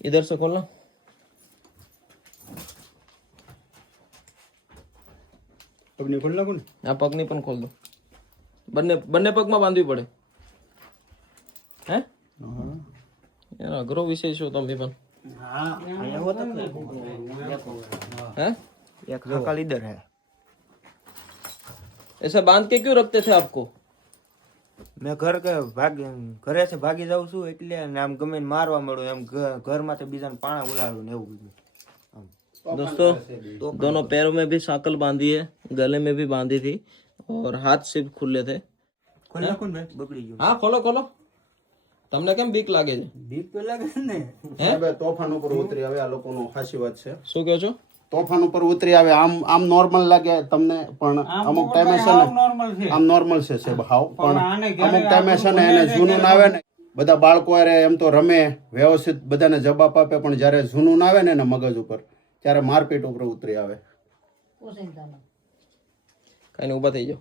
इधर से खोलना પગની ખોલ નાખો ને આ પગની પણ ખોલ દો બંને બંને પગમાં બાંધવી પડે હે यार अग्रो विषय छो તમે પણ હા અહીંયા હોત ને हैं એક સકાલ इधर है ऐसा बांध के क्यों रखते थे आपको મેં ઘરે છે ભાગી જાઉં છું એટલે ને આમ ગમે મારવા મળું એમ ઘરમાં તો બીજાને પાણા ઉલાડું ને એવું બધું दोस्तों दोनों पैरों में भी सांकल बांधी है गले में भी बांधी थी और हाथ सिर्फ खुले थे ખોલ નાખો ને ભાઈ બગડી ગયું हाँ खोलो खोलो તમને કેમ બીક લાગે છે બીક તો લાગે છે ને હવે તોફાન ઉપર ઉતરી આવે આ લોકોનો ખાસી વાત છે શું કહો છો તોફાન ઉપર ઉતરી આવે આમ નોર્મલ લાગે તમને પણ અમુક ટાઈમે છે ને આમ નોર્મલ છે હાવ પણ અમુક ટાઈમે છે ને એને જૂનું આવે ને બધા બાળકો અરે એમ તો રમે વ્યવસ્થિત બધાને જવાબ આપે પણ જ્યારે જૂનું આવે ને એના મગજ ઉપર ત્યારે મારપીટ ઉપર ઉતરી આવે કઈ ઉભા થઈ જાઓ